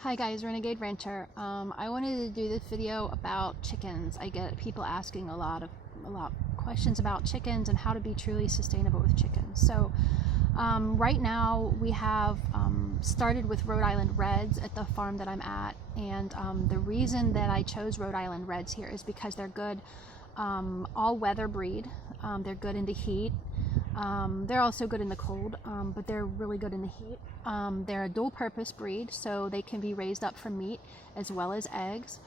Hi guys, Renegade Rancher. I wanted to do this video about chickens. I get people asking a lot of questions about chickens and how to be truly sustainable with chickens. So right now we have started with Rhode Island Reds at the farm that I'm at, and the reason that I chose Rhode Island Reds here is because they're good all-weather breed. They're good in the heat. They're also good in the cold, but they're really good in the heat. They're a dual-purpose breed, so they can be raised up for meat as well as eggs.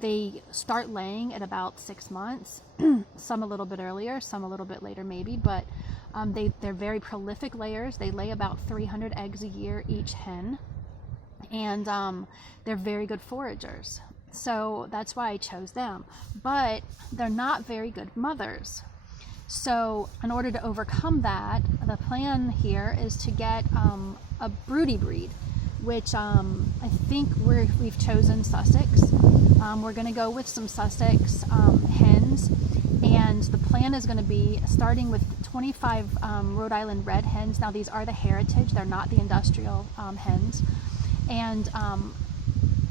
They start laying at about 6 months, some a little bit earlier, some a little bit later maybe, but they're very prolific layers. They lay about 300 eggs a year each hen, and they're very good foragers. So that's why I chose them, but they're not very good mothers. So in order to overcome that, the plan here is to get a broody breed, which I think we've chosen Sussex. We're going to go with some Sussex hens, and the plan is going to be starting with 25 Rhode Island Red hens. Now these are the heritage, they're not the industrial hens, and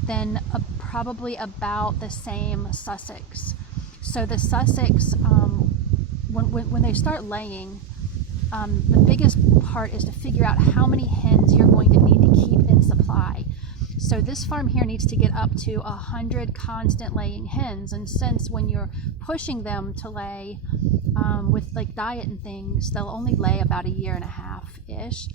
then probably about the same Sussex. So the Sussex, when they start laying, the biggest part is to figure out how many hens you're going to need to keep in supply. So this farm here needs to get up to 100 constant laying hens, and since when you're pushing them to lay with like diet and things, they'll only lay about 1.5 years-ish.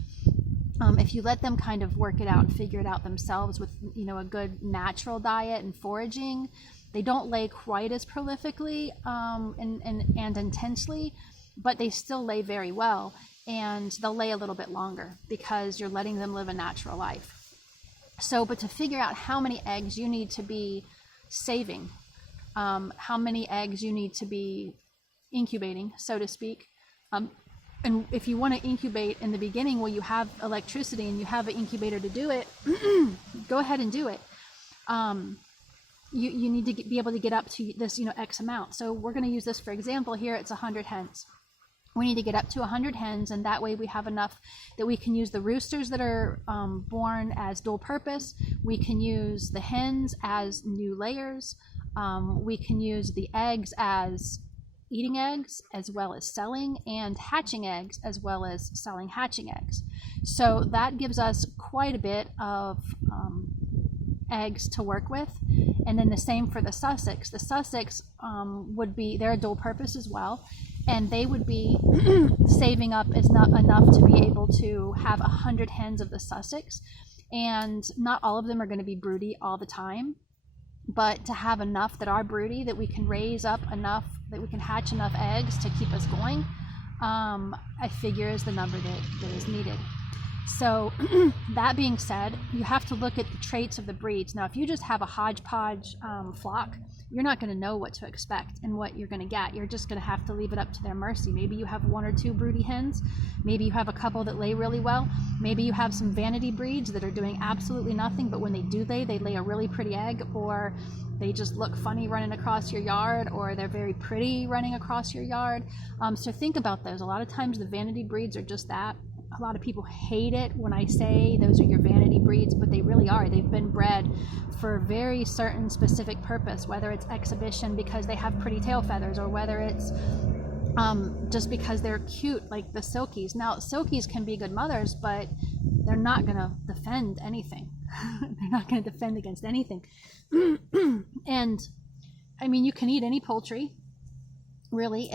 If you let them kind of work it out and figure it out themselves with, you know, a good natural diet and foraging, they don't lay quite as prolifically and intensely, but they still lay very well, and they'll lay a little bit longer because you're letting them live a natural life. So, but to figure out how many eggs you need to be saving, how many eggs you need to be incubating, so to speak, and if you want to incubate in the beginning, well, you have electricity and you have an incubator to do it, go ahead and do it. You need to be able to get up to this, X amount. So we're going to use this for example here. It's 100 hens. We need to get up to 100 hens, and that way we have enough that we can use the roosters that are born as dual purpose. We can use the hens as new layers. We can use the eggs as eating eggs as well as selling, and hatching eggs as well as selling hatching eggs. So that gives us quite a bit of eggs to work with. And then the same for the Sussex. The Sussex they're a dual purpose as well, and they would be saving up enough to be able to have 100 hens of the Sussex. And not all of them are going to be broody all the time, but to have enough that are broody, that we can raise up enough, that we can hatch enough eggs to keep us going, I figure is the number that is needed. So that being said, you have to look at the traits of the breeds. Now, if you just have a hodgepodge flock, you're not going to know what to expect and what you're going to get. You're just going to have to leave it up to their mercy. Maybe you have 1 or 2 broody hens. Maybe you have a couple that lay really well. Maybe you have some vanity breeds that are doing absolutely nothing, but when they do lay, they lay a really pretty egg, or they just look funny running across your yard, or they're very pretty running across your yard. So think about those. A lot of times the vanity breeds are just that. A lot of people hate it when I say those are your vanity breeds, but they really are. They've been bred for a very certain specific purpose, whether it's exhibition because they have pretty tail feathers, or whether it's just because they're cute, like the Silkies. Now, Silkies can be good mothers, but they're not going to defend anything. They're not going to defend against anything. And I mean, you can eat any poultry, really.